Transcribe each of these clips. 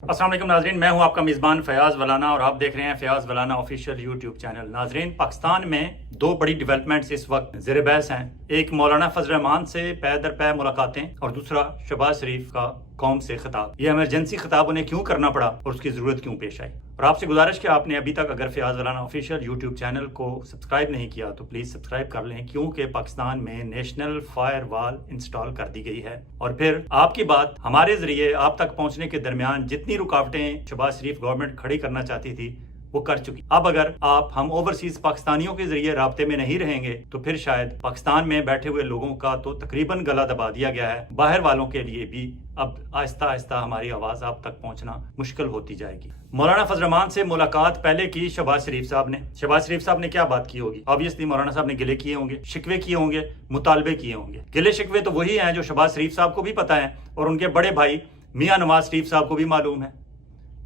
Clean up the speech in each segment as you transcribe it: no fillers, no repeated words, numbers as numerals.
अस्सलाम वालेकुम नाजरीन, मैं हूं आपका मेज़बान फयाज़ वलाना और आप देख रहे हैं फयाज़ वलाना ऑफिशियल यूट्यूब चैनल। नाजरीन, पाकिस्तान में दो बड़ी डेवलपमेंट्स इस वक्त ज़ेर बहस हैं। एक मौलाना फजल रहमान से पै दर पै मुलाकातें और दूसरा शहबाज शरीफ का कौम से खिताब। ये इमरजेंसी खिताब उन्हें क्यों करना पड़ा और उसकी ज़रूरत क्यों पेश आई। और आपसे गुजारिश कि आपने अभी तक अगर फयाज़ वलाना ऑफिशियल यूट्यूब चैनल को सब्सक्राइब नहीं किया तो प्लीज़ सब्सक्राइब कर लें, क्योंकि पाकिस्तान में नेशनल फायर वॉल इंस्टॉल कर दी गई है। और फिर आपकी बात हमारे ज़रिए आप तक पहुँचने के दरमियान जितनी रुकावटें शहबाज शरीफ गवर्नमेंट खड़ी करना चाहती थी वो कर चुकी। अब अगर आप हम ओवरसीज पाकिस्तानियों के जरिए राब्ते में नहीं रहेंगे तो फिर शायद पाकिस्तान में बैठे हुए लोगों का तो तकरीबन गला दबा दिया गया है, बाहर वालों के लिए भी अब आहिस्ता आहिस्ता हमारी आवाज आप तक पहुंचना मुश्किल होती जाएगी। मौलाना फजल रहमान से मुलाकात पहले की शहबाज शरीफ साहब ने। शहबाज शरीफ साहब ने क्या बात की होगी? ऑब्वियसली मौलाना साहब ने गिले किए होंगे, शिकवे किए होंगे, मुतालबे किए होंगे। गिले शिकवे तो वही हैं जो शहबाज शरीफ साहब को भी पता है और उनके बड़े भाई मियां नवाज शरीफ साहब को भी मालूम है।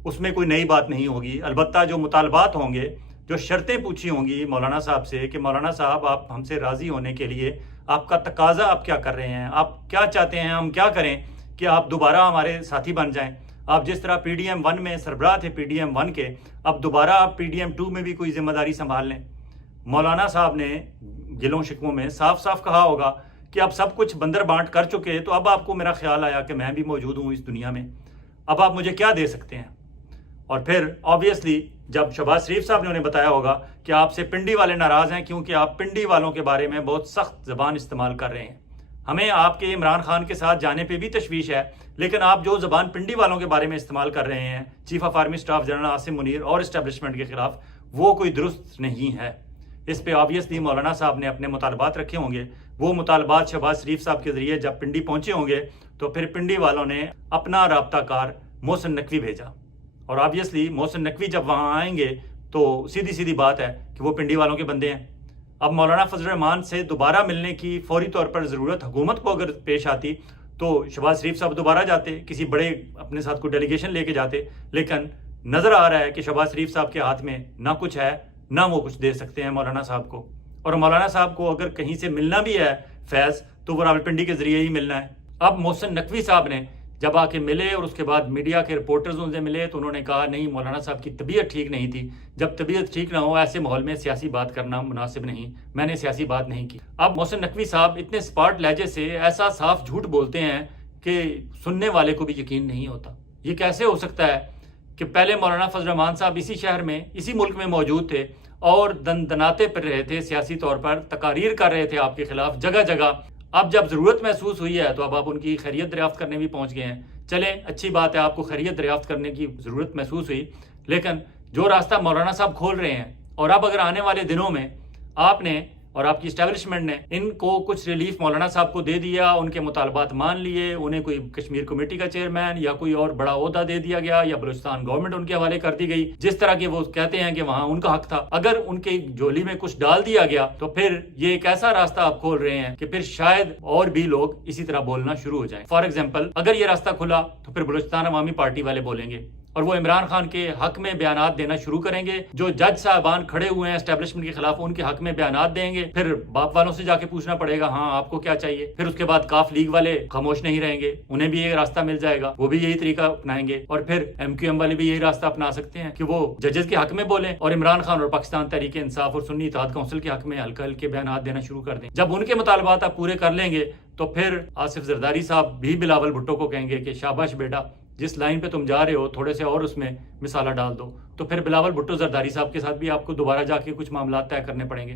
उसमें कोई नई बात नहीं होगी। अलबत्ता जो मुतालबात होंगे, जो शर्तें पूछी होंगी मौलाना साहब से कि मौलाना साहब आप हमसे राज़ी होने के लिए आपका तकाजा आप क्या कर रहे हैं, आप क्या चाहते हैं हम क्या करें कि आप दोबारा हमारे साथी बन जाएं। आप जिस तरह PDM 1 में सरबराह थे PDM 1 के, अब दोबारा आप PDM 2 में भी कोई जिम्मेदारी संभाल लें। मौलाना साहब ने गिलों शिकवों में साफ साफ कहा होगा कि अब सब कुछ बंदर बांट कर चुके, तो अब आपको मेरा ख्याल आया कि मैं भी मौजूद हूँ इस दुनिया में, अब आप मुझे क्या दे सकते हैं। और फिर ऑब्वियसली जब शहबाज शरीफ साहब ने उन्हें बताया होगा कि आपसे पिंडी वाले नाराज़ हैं क्योंकि आप पिंडी वालों के बारे में बहुत सख्त ज़बान इस्तेमाल कर रहे हैं। हमें आपके इमरान खान के साथ जाने पे भी तशवीश है, लेकिन आप जो ज़बान पिंडी वालों के बारे में इस्तेमाल कर रहे हैं chief of army staff general Asim Munir और इस्टेब्लिशमेंट के खिलाफ, वो कोई दुरुस्त नहीं है। इस पे ऑब्वियसली मौलाना साहब ने अपने मुतालबात रखे होंगे। वो मुतालबात शहबाज शरीफ साहब के ज़रिए जब पिंडी पहुँचे होंगे तो फिर पिंडी वालों ने अपना राब्ताकार मोहसिन नकवी भेजा। और ऑब्वियसली मोहसिन नकवी जब वहाँ आएंगे तो सीधी सीधी बात है कि वो पिंडी वालों के बंदे हैं। अब मौलाना फजल रहमान से दोबारा मिलने की फौरी तौर पर ज़रूरत हुकूमत को अगर पेश आती तो शहबाज शरीफ साहब दोबारा जाते, किसी बड़े अपने साथ कोई डेलीगेशन लेके जाते। लेकिन नज़र आ रहा है कि शहबाज शरीफ साहब के हाथ में ना कुछ है ना वो कुछ दे सकते हैं मौलाना साहब को। और मौलाना साहब को अगर कहीं से मिलना भी है फैज़, तो वो रावलपिंडी के ज़रिए ही मिलना है। अब मोहसिन नकवी साहब ने जब आके मिले और उसके बाद मीडिया के रिपोर्टर्स उनसे मिले तो उन्होंने कहा नहीं, मौलाना साहब की तबीयत ठीक नहीं थी। जब तबीयत ठीक ना हो ऐसे माहौल में सियासी बात करना मुनासिब नहीं, मैंने सियासी बात नहीं की। अब मोहसिन नकवी साहब इतने स्पार्ट लहजे से ऐसा साफ झूठ बोलते हैं कि सुनने वाले को भी यकीन नहीं होता। ये कैसे हो सकता है कि पहले मौलाना फजल रहमान साहब इसी शहर में इसी मुल्क में मौजूद थे और दनाते फिर रहे थे, सियासी तौर पर तकारीर कर रहे थे आपके खिलाफ जगह जगह। अब जब ज़रूरत महसूस हुई है तो अब आप उनकी खैरियत दरियाफ्त करने भी पहुंच गए हैं। चलें, अच्छी बात है, आपको खैरियत दरियाफ्त करने की ज़रूरत महसूस हुई, लेकिन जो रास्ता मौलाना साहब खोल रहे हैं और अब अगर आने वाले दिनों में आपने और आपकी इस्टेब्लिशमेंट ने इनको कुछ रिलीफ मौलाना साहब को दे दिया, उनके मुतालबात मान लिए, उन्हें कोई कश्मीर कमेटी का चेयरमैन या कोई और बड़ा ओहदा दे दिया गया या बलूचिस्तान गवर्नमेंट उनके हवाले कर दी गई, जिस तरह के वो कहते हैं कि वहां उनका हक था, अगर उनके झोली में कुछ डाल दिया गया तो फिर ये एक ऐसा रास्ता आप खोल रहे हैं कि फिर शायद और भी लोग इसी तरह बोलना शुरू हो जाएं। फॉर एग्जाम्पल, अगर ये रास्ता खुला तो फिर बलूचिस्तान अवामी पार्टी वाले बोलेंगे और वो इमरान खान के हक में बयानात देना शुरू करेंगे। जो जज साहबान खड़े हुए हैं एस्टेब्लिशमेंट के खिलाफ उनके हक में बयानात देंगे। फिर बाप वालों से जाके पूछना पड़ेगा हाँ आपको क्या चाहिए। फिर उसके बाद काफ लीग वाले खामोश नहीं रहेंगे, उन्हें भी ये रास्ता मिल जाएगा, वो भी यही तरीका अपनाएंगे। और फिर MQM वाले भी यही रास्ता अपना सकते हैं कि वो जजेस के हक में बोलें और इमरान खान और पाकिस्तान तहरीक इंसाफ और सुन्नी इत्तेहाद काउंसिल के हक में हल्के हल्के बयानात देना शुरू कर दें। जब उनके मुतालबात आप पूरे कर लेंगे तो फिर आसिफ जरदारी साहब भी बिलावल भुट्टो को कहेंगे कि शाबाश बेटा, जिस लाइन पे तुम जा रहे हो थोड़े से और उसमें मिसाला डाल दो। तो फिर बिलावल भुट्टो जरदारी साहब के साथ भी आपको दोबारा जाके कुछ मामला तय करने पड़ेंगे।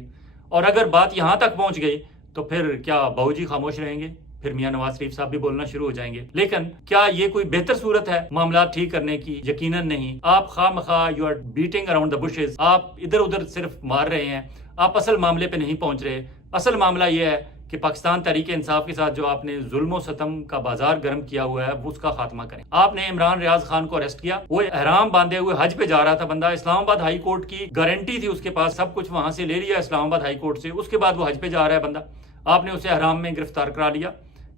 और अगर बात यहाँ तक पहुँच गई तो फिर क्या बाबूजी खामोश रहेंगे? फिर मियां नवाज शरीफ साहब भी बोलना शुरू हो जाएंगे। लेकिन क्या ये कोई बेहतर सूरत है मामला ठीक करने की? यकीनन नहीं। आप खामखा you are beating around the bushes, आप इधर उधर सिर्फ मार रहे हैं, आप असल मामले पे नहीं पहुंच रहे। असल मामला ये है कि पाकिस्तान तहरीक इंसाफ के साथ जो आपने जुल्म सतम का बाजार गर्म किया हुआ है वो उसका खात्मा करें। आपने इमरान रियाज खान को अरेस्ट किया, वो एहराम बांधे हुए हज पे जा रहा था बंदा, इस्लामाबाद हाई कोर्ट की गारंटी थी उसके पास, सब कुछ वहां से ले लिया इस्लामाबाद हाई कोर्ट से, उसके बाद वो हज पे जा रहा है बंदा, आपने उसे एहराम में गिरफ्तार करा लिया।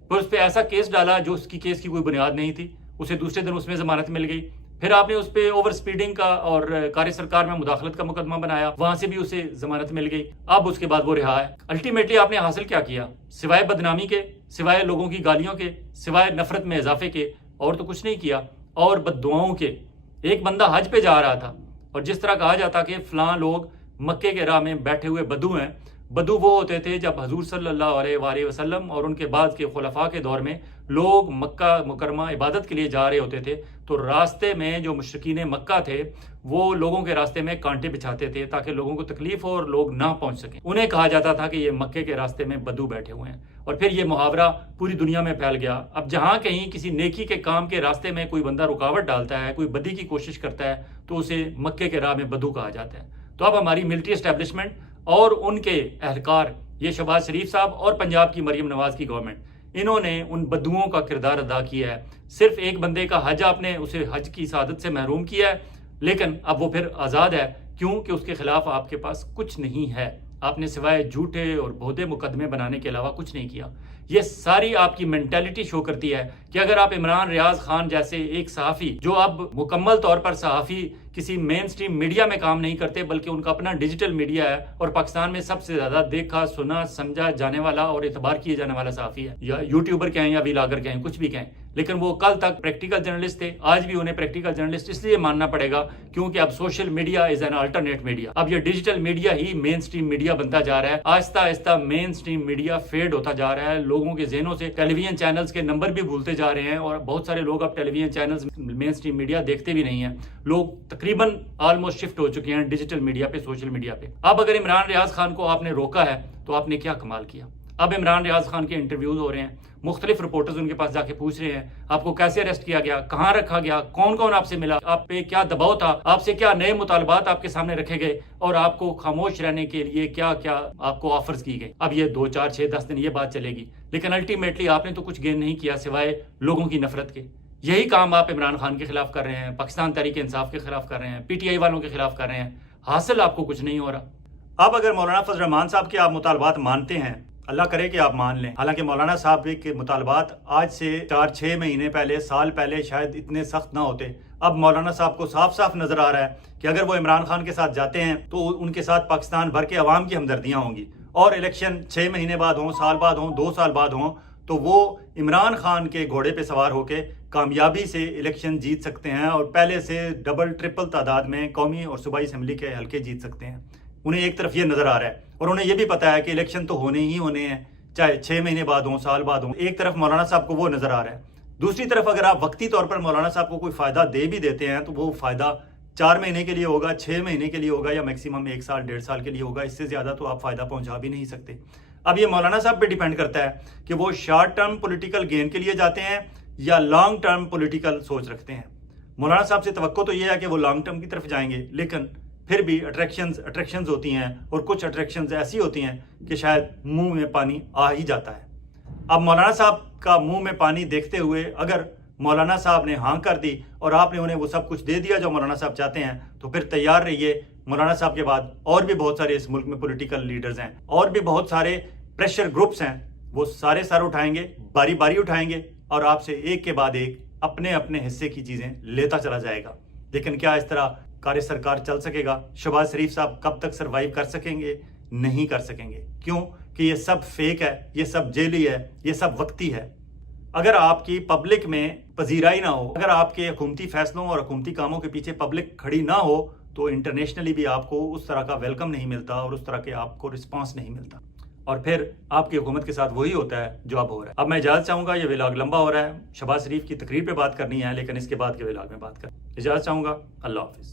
फिर उस पर ऐसा केस डाला जो उसकी केस की कोई बुनियाद नहीं थी, उसे दूसरे दिन उसमें जमानत मिल गई। फिर आपने उस पर ओवर स्पीडिंग का और कार्य सरकार में मुदाखलत का मुकदमा बनाया, वहां से भी उसे जमानत मिल गई। अब उसके बाद वो रिहा है। अल्टीमेटली आपने हासिल क्या किया? सिवाय बदनामी के, सिवाय लोगों की गालियों के, सिवाय नफरत में इजाफे के और तो कुछ नहीं किया। اور بددعاؤں کے. ایک بندہ حج پہ جا رہا تھا اور جس طرح کہا جاتا کہ فلاں لوگ مکے کے راہ میں بیٹھے ہوئے بدو ہیں. بدو وہ ہوتے تھے جب حضور صلی اللہ علیہ وآلہ وسلم اور ان کے بعد کے خلفاء کے دور میں لوگ مکہ مکرمہ عبادت کے لیے جا رہے ہوتے تھے تو راستے میں جو مشرکین مکہ تھے وہ لوگوں کے راستے میں کانٹے بچھاتے تھے تاکہ لوگوں کو تکلیف ہو اور لوگ نہ پہنچ سکیں. انہیں کہا جاتا تھا کہ یہ مکے کے راستے میں بدو بیٹھے ہوئے ہیں اور پھر یہ محاورہ پوری دنیا میں پھیل گیا. اب جہاں کہیں کسی نیکی کے کام کے راستے میں کوئی بندہ رکاوٹ ڈالتا ہے, کوئی بدی کی کوشش کرتا ہے تو اسے مکے کے راہ میں بدو کہا جاتا ہے. تو اب ہماری ملٹری اسٹیبلشمنٹ اور ان کے اہلکار یہ شہباز شریف صاحب اور پنجاب کی مریم نواز کی گورنمنٹ, انہوں نے ان بدوؤں کا کردار ادا کیا ہے. صرف ایک بندے کا حج آپ نے اسے حج کی سعادت سے محروم کیا ہے, لیکن اب وہ پھر آزاد ہے. کیوں کہ اس کے خلاف آپ کے پاس کچھ نہیں ہے. آپ نے سوائے جھوٹے اور بہتے مقدمے بنانے کے علاوہ کچھ نہیں کیا. یہ ساری آپ کی مینٹیلٹی شو کرتی ہے کہ اگر آپ عمران ریاض خان جیسے ایک صحافی جو اب مکمل طور پر صحافی کسی مین سٹریم میڈیا میں کام نہیں کرتے بلکہ ان کا اپنا ڈیجیٹل میڈیا ہے اور پاکستان میں سب سے زیادہ دیکھا سنا سمجھا جانے والا اور اعتبار کیے جانے والا صحافی ہے, یا یوٹیوبر کہیں یا ویلاگر کہیں, کچھ بھی کہیں, لیکن وہ کل تک پریکٹیکل جرنلسٹ تھے. آج بھی انہیں پریکٹیکل جرنلسٹ اس لیے ماننا پڑے گا کیونکہ اب social media is an alternate media. اب یہ ڈیجیٹل میڈیا ہی مین سٹریم میڈیا بنتا جا رہا ہے. آہستہ آہستہ مین سٹریم میڈیا فیڈ ہوتا جا رہا ہے. لوگوں کے ذہنوں سے ٹیلی ویژن چینلز کے نمبر بھی بھولتے جا رہے ہیں اور بہت سارے لوگ اب ٹیلی ویژن چینلز مین سٹریم میڈیا دیکھتے بھی نہیں ہیں. لوگ تقریباً آلموسٹ شفٹ ہو چکے ہیں ڈیجیٹل میڈیا پہ, سوشل میڈیا پہ. اب اگر عمران ریاض خان کو آپ نے روکا ہے تو آپ نے کیا کمال کیا. اب عمران ریاض خان کے انٹرویوز ہو رہے ہیں, مختلف رپورٹرز ان کے پاس جا کے پوچھ رہے ہیں آپ کو کیسے اریسٹ کیا گیا, کہاں رکھا گیا, کون کون آپ سے ملا, آپ پہ کیا دباؤ تھا, آپ سے کیا نئے مطالبات آپ کے سامنے رکھے گئے اور آپ کو خاموش رہنے کے لیے کیا کیا آپ کو آفرز کی گئی. اب یہ 2 4 6 10 دن یہ بات چلے گی, لیکن الٹیمیٹلی آپ نے تو کچھ گین نہیں کیا سوائے لوگوں کی نفرت کے. یہی کام آپ عمران خان کے خلاف کر رہے ہیں, پاکستان تحریک انصاف کے خلاف کر رہے ہیں, پی ٹی آئی والوں کے خلاف کر رہے ہیں. حاصل آپ کو کچھ نہیں ہو رہا. اب اگر مولانا فضل الرحمان صاحب کے آپ مطالبات مانتے ہیں, اللہ کرے کہ آپ مان لیں, حالانکہ مولانا صاحب کے مطالبات آج سے 4 6 مہینے پہلے, سال پہلے شاید اتنے سخت نہ ہوتے. اب مولانا صاحب کو صاف صاف نظر آ رہا ہے کہ اگر وہ عمران خان کے ساتھ جاتے ہیں تو ان کے ساتھ پاکستان بھر کے عوام کی ہمدردیاں ہوں گی, اور الیکشن 6 مہینے بعد ہوں, سال بعد ہوں, 2 سال بعد ہوں, تو وہ عمران خان کے گھوڑے پہ سوار ہو کے کامیابی سے الیکشن جیت سکتے ہیں اور پہلے سے ڈبل ٹرپل تعداد میں قومی اور صوبائی اسمبلی کے حلقے جیت سکتے ہیں. انہیں ایک طرف یہ نظر آ رہا ہے اور انہیں یہ بھی پتا ہے کہ الیکشن تو ہونے ہی ہونے ہیں, چاہے 6 مہینے بعد ہوں, سال بعد ہوں. ایک طرف مولانا صاحب کو وہ نظر آ رہا ہے. دوسری طرف اگر آپ وقتی طور پر مولانا صاحب کو کوئی فائدہ دے بھی دیتے ہیں تو وہ فائدہ 4 مہینے کے لیے ہوگا, 6 مہینے کے لیے ہوگا, یا میکسیمم 1 سال 1.5 سال کے لیے ہوگا. اس سے زیادہ تو آپ فائدہ پہنچا بھی نہیں سکتے. اب یہ مولانا صاحب پہ ڈیپینڈ کرتا ہے کہ وہ شارٹ ٹرم پولیٹیکل گین کے لیے جاتے ہیں یا لانگ ٹرم پولیٹیکل سوچ رکھتے ہیں. مولانا صاحب سے توقع تو یہ ہے کہ وہ لانگ ٹرم کی طرف جائیں گے, لیکن پھر بھی اٹریکشنز ہوتی ہیں, اور کچھ اٹریکشنز ایسی ہوتی ہیں کہ شاید منہ میں پانی آ ہی جاتا ہے. اب مولانا صاحب کا منہ میں پانی دیکھتے ہوئے اگر مولانا صاحب نے ہاں کر دی اور آپ نے انہیں وہ سب کچھ دے دیا جو مولانا صاحب چاہتے ہیں, تو پھر تیار رہیے. مولانا صاحب کے بعد اور بھی بہت سارے اس ملک میں پولیٹیکل لیڈرز ہیں, اور بھی بہت سارے پریشر گروپس ہیں, وہ سارے سر اٹھائیں گے, باری باری اٹھائیں گے, اور آپ سے ایک کے بعد ایک اپنے اپنے حصے کی چیزیں لیتا چلا جائے گا. لیکن کیا اس طرح کار سرکار چل سکے گا؟ شہباز شریف صاحب کب تک سروائیو کر سکیں گے؟ نہیں کر سکیں گے. کیوں کہ یہ سب فیک ہے, یہ سب جیلی ہے, یہ سب وقتی ہے. اگر آپ کی پبلک میں پذیرائی نہ ہو, اگر آپ کے حکومتی فیصلوں اور حکومتی کاموں کے پیچھے پبلک کھڑی نہ ہو, تو انٹرنیشنلی بھی آپ کو اس طرح کا ویلکم نہیں ملتا اور اس طرح کے آپ کو رسپانس نہیں ملتا, اور پھر آپ کی حکومت کے ساتھ وہی ہوتا ہے جو اب ہو رہا ہے. اب میں اجازت چاہوں گا, یہ ولاگ لمبا ہو رہا ہے, شہباز شریف کی تقریر پہ بات کرنی ہے, لیکن اس کے بعد کے ولاگ میں بات کریں. اجازت چاہوں گا. اللہ حافظ.